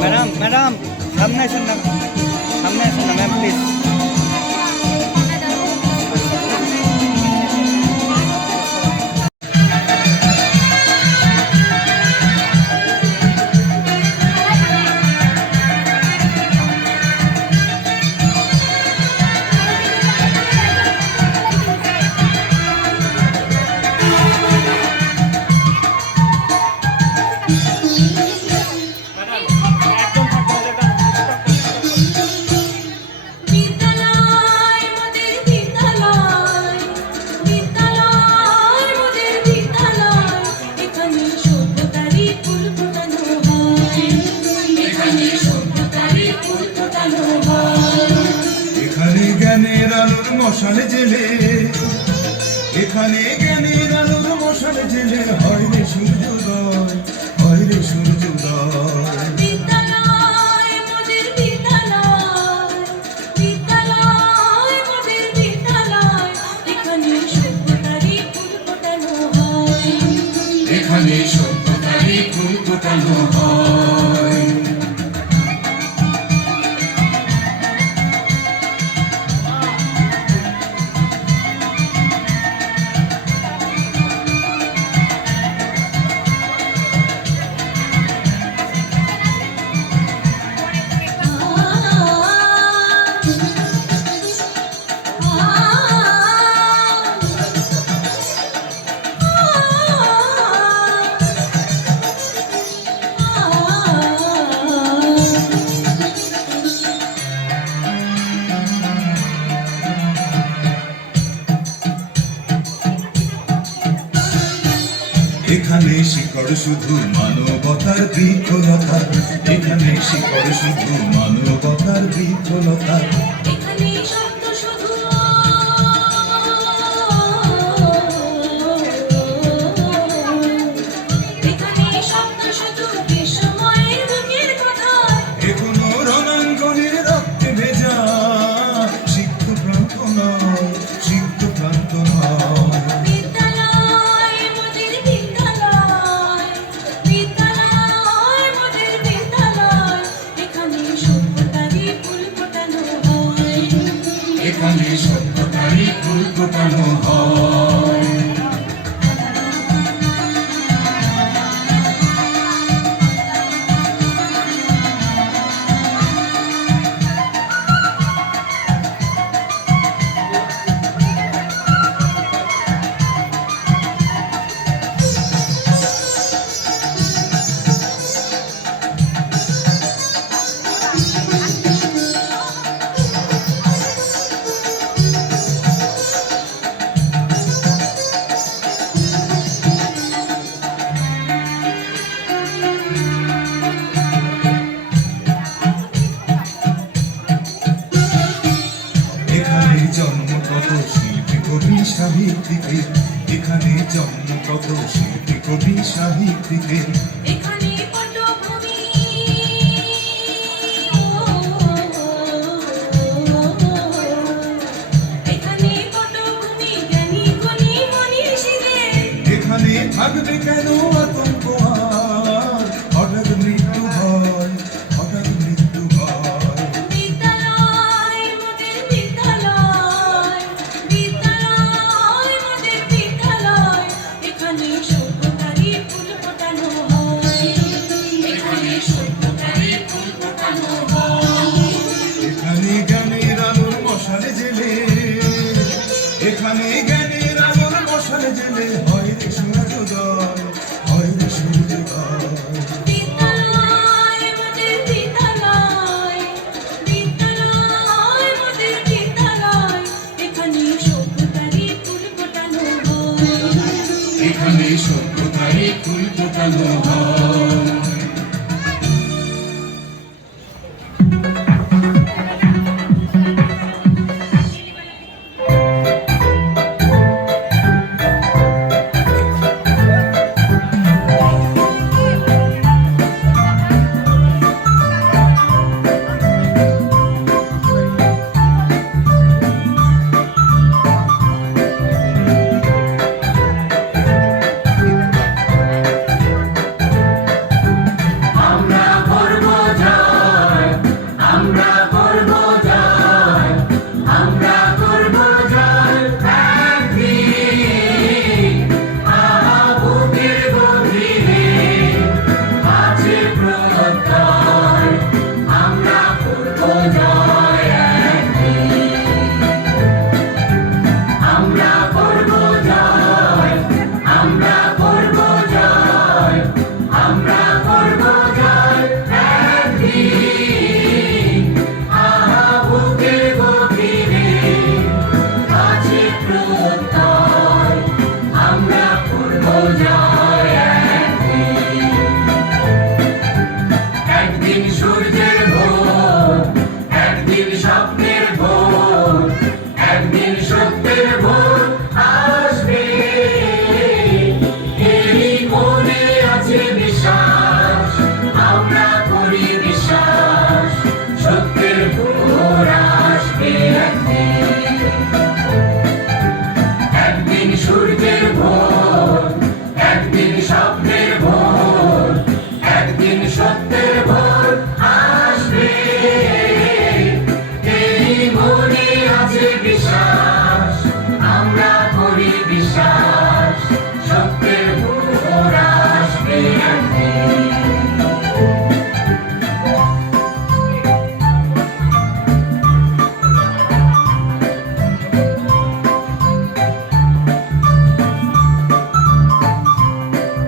Madam madam সামনে আসুন না, সামনে আসুন না ম্যাম প্লিজ। এখানে জ্ঞানের আলোর মশাল জেলে, এখানে জ্ঞানের আলোর মশাল জেলে হয় রে সূর্যোদয়, হয় রে সূর্যোদয়। বিদ্যালয় মোদের বিদ্যালয়, বিদ্যালয় মোদের বিদ্যালয়, এখানে সভ্যতারই ফুল ফোটানো হয়, এখানে সভ্যতারই ফুল ফোটানো হয়। এখানে শিকড় শুধু মানবতার বৃক্ষলতা, এখানে শিকড় শুধু মানবতার বৃক্ষলতা। এখানে শব্দ শুধু এখানে শব্দ শুধু বিস্ময়ের বুকের কথা, এখনো রণাঙ্গনের রক্তে ভেজা সিক্ত প্রান্ত নয়, সিক্ত প্রান্ত নয়। বিদ্যালয় মোদের বিদ্যালয়, বিদ্যালয় মোদের বিদ্যালয়, এখানে সভ্যতারই ফুল ফোটানো হয়, এখানে সভ্যতারই ফুল ফোটানো হয়। এখানে জন্ম কত শিল্পী কবি সাহিত্যিকের, এখানে জন্ম কত শিল্পী কবি সাহিত্যিকের। এখানে পটভূমি এখানে পটভূমি জ্ঞানী গুণী মনীষীদের, এখানে থাকবে কেন আতঙ্ক আর হঠাৎ মৃত্যু হয়, হঠাৎ মৃত্যু হয়। বিদ্যালয় মোদের বিদ্যালয়, বিদ্যালয় মোদের বিদ্যালয়, এখানে সভ্যতারই ফুল ফোটানো হয়, এখানে সভ্যতারই ফুল ফোটানো হয়। এখানে জ্ঞানের আলোর মশালে জেলে, এখানে জ্ঞানের আলোর মশালে জেলে হয় রে সূর্যোদয়, হয় রে সূর্যোদয়। বিদ্যালয় মোদের বিদ্যালয়, বিদ্যালয় মোদের বিদ্যালয়, এখানে সভ্যতারই ফুল ফোটানো হয়, এখানে সভ্যতারই ফুল ফোটানো হয়। সত্যের ভোর আসবে, এই মনে আছে বিশ্বাস, আমরা করি বিশ্বাস, সত্যের ভোর আসবে একদিন।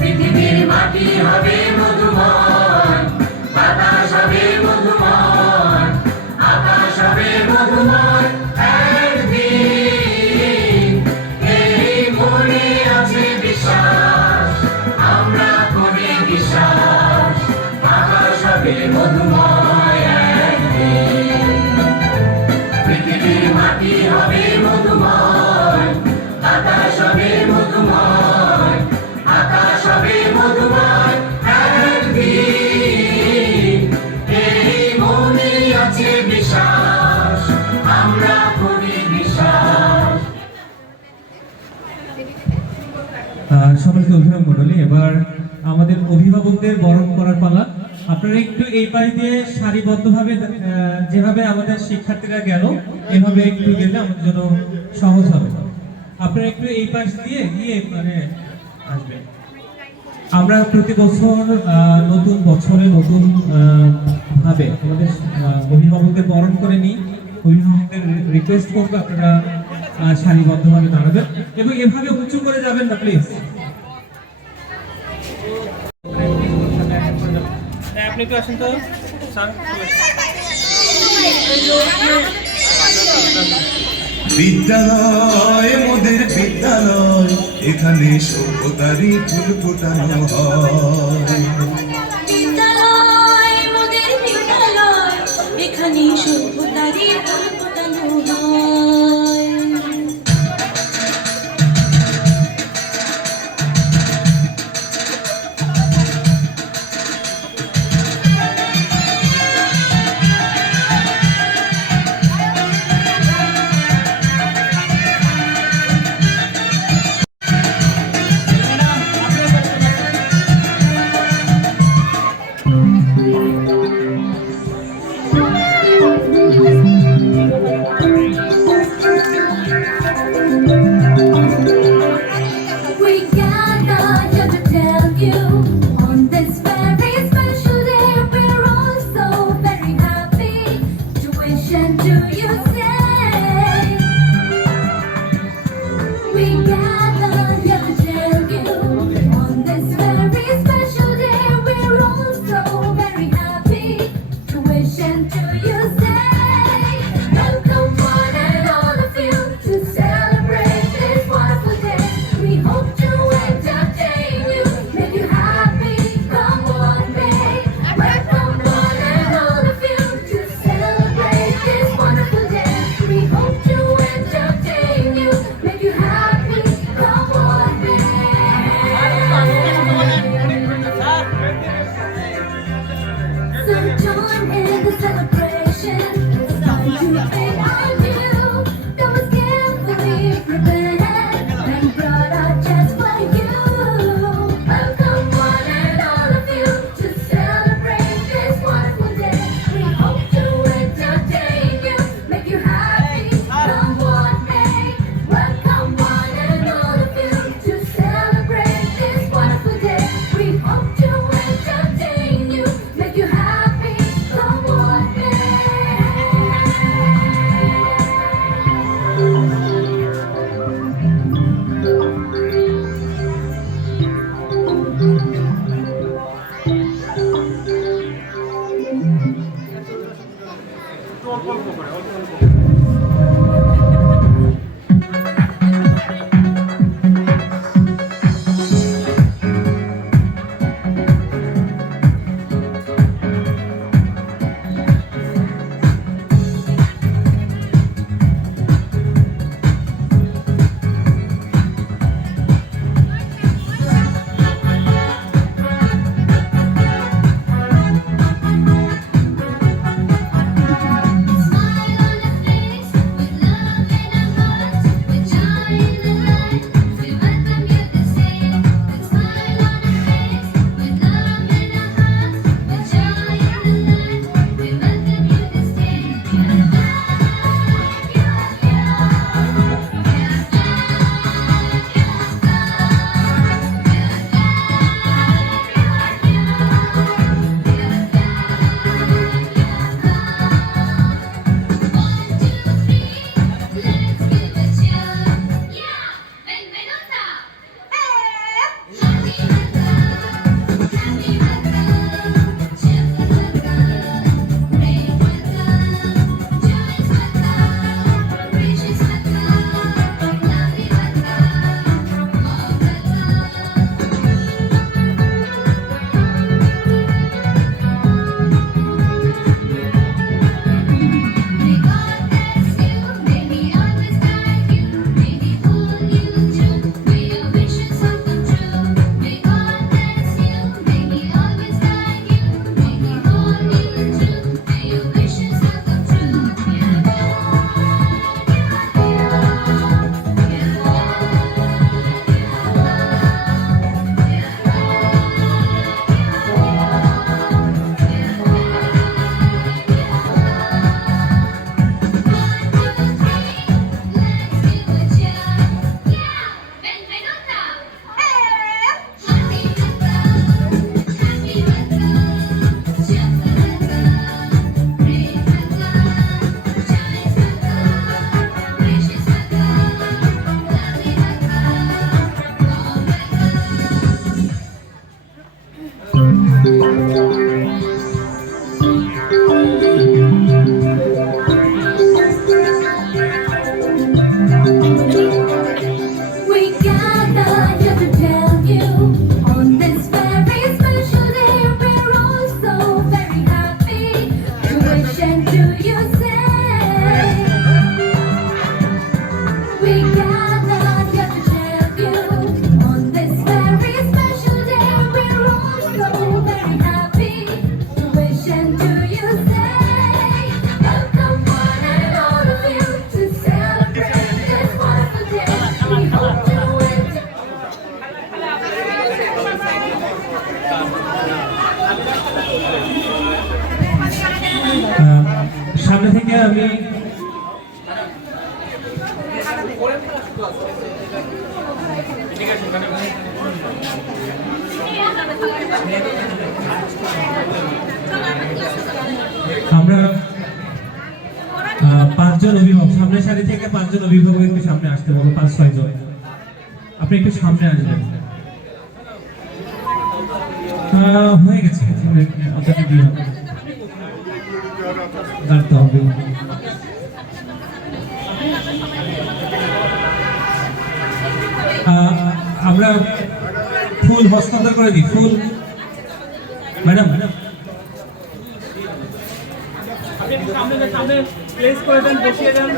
পৃথিবীর মাটি হবে মধুময়, বাতাস হবে মধুময়, আকাশ হবে মধুময় একদিন, এই মনে আছে বিশ্বাস, আমরা করি বিশ্বাস, আকাশ হবে মধুময় একদিন। পৃথিবীর মাটি হবে মধুময়, বাতাস হবে মধুময়, আকাশ হবে মধুময় একদিন, এই মনে আছে বিশ্বাস, আমরা করি বিশ্বাস। সকলকে অভিভাবক মণ্ডলী, এবার আমাদের অভিভাবকদের বরণ করার পালা। আপনারা একটু এই পাশ দিয়ে সারিবদ্ধভাবে যেভাবে আমাদের শিক্ষার্থীরা গেল এভাবে একটু গেলে আমাদের জন্য সহজ হবে। আপনারা একটু এই পাশ দিয়ে গিয়ে মানে আসবেন। আমরা প্রতি বছর নতুন বছরে নতুন ভাবে আমাদের অভিভাবকদের বরণ করে নিই। অভিভাবকদের রিকোয়েস্ট করবো আপনারা সারিবদ্ধভাবে দাঁড়াবেন এবং এভাবে উঁচু করে যাবেন না প্লিজ। আপনি একটু আসেন তো স্যার। বিদ্যালয় মোদের বিদ্যালয়, এখানে সভ্যতারই ফুল ফোটানো হয়। বিদ্যালয় মোদের বিদ্যালয়, এখানে সভ্যতারই ফুল ফোটানো হয়। সামনে থেকে আমি আমরা পাঁচজন অভিভাবক, সামনের সারি থেকে পাঁচজন অভিভাবক একটু সামনে আসতে বলবো, 5-6 জন আপনি একটু সামনে আসবেন। হয়ে গেছে, আপনাকে দিয়ে হবে, দাঁড়াতে হবে। আমরা ফুল হস্তান্তর করে দিই। ফুল ম্যাডাম, সামনে প্লেস করে দেন, বসিয়ে দেন।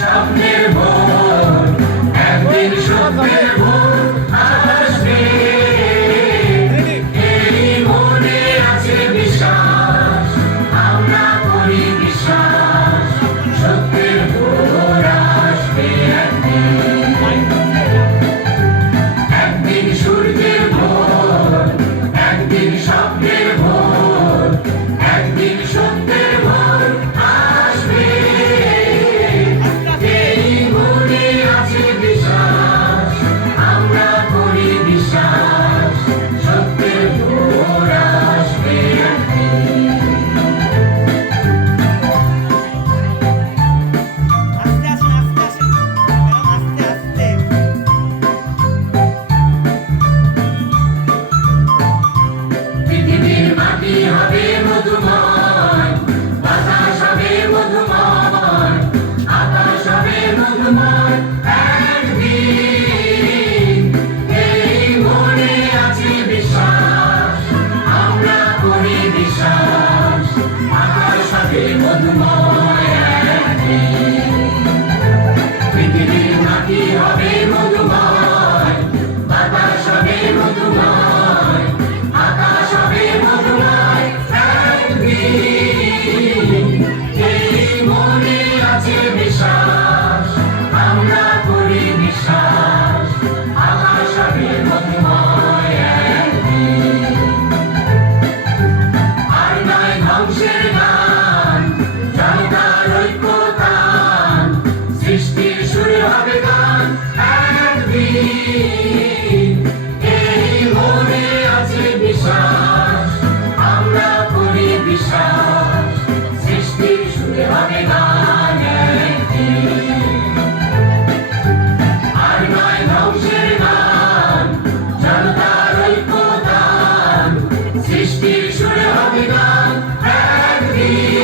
স্বপ্নের ভোর, একদিন স্বপ্নের ভোর আসবে, এই মনে আছে বিশ্বাস, আমরা করি বিশ্বাস, সত্যের ভোর আসবে একদিন। একদিন সূর্যের ভোর, একদিন স্বপ্নের ভোর, একদিন সত্যের ভোর আসবে, এই মনে আছে বিশ্বাস, আমরা করি বিশ্বাস, সত্যের ভোর আসবে একদিন। আস্তে আসেন, আস্তে আসেন ম্যাডাম, আস্তে আস্তে। পৃথিবীর মাটি হবে মধুময়, বাতাস হবে মধুময়, আকাশ হবে মধুময় একদিন, এই মনে আছে বিশ্বাস, আমরা করি বিশ্বাস, আকাশ হবে মধুময় একদিন। পৃথিবীর মাটি হবে মধুময়, বাতাস হবে মধুময়, আকাশ হবে মধুময় একদিন, এই মনে আছে বিশ্বাস, আমরা করি বিশ্বাস, আকাশ হবে মধুময় একদিন। আর নয় ধ্বংসের গান, জনতার ঐক্যতান, সৃষ্টির সুরে হবে গান একদিন, এই মনে আছে বিশ্বাস, আমরা করি বিশ্বাস, সৃষ্টির সুরে হবে গান একদিন। আর নয় ধ্বংসের গান, জনতার ঐক্যতান, সৃষ্টির সুরে হবে গান একদিন।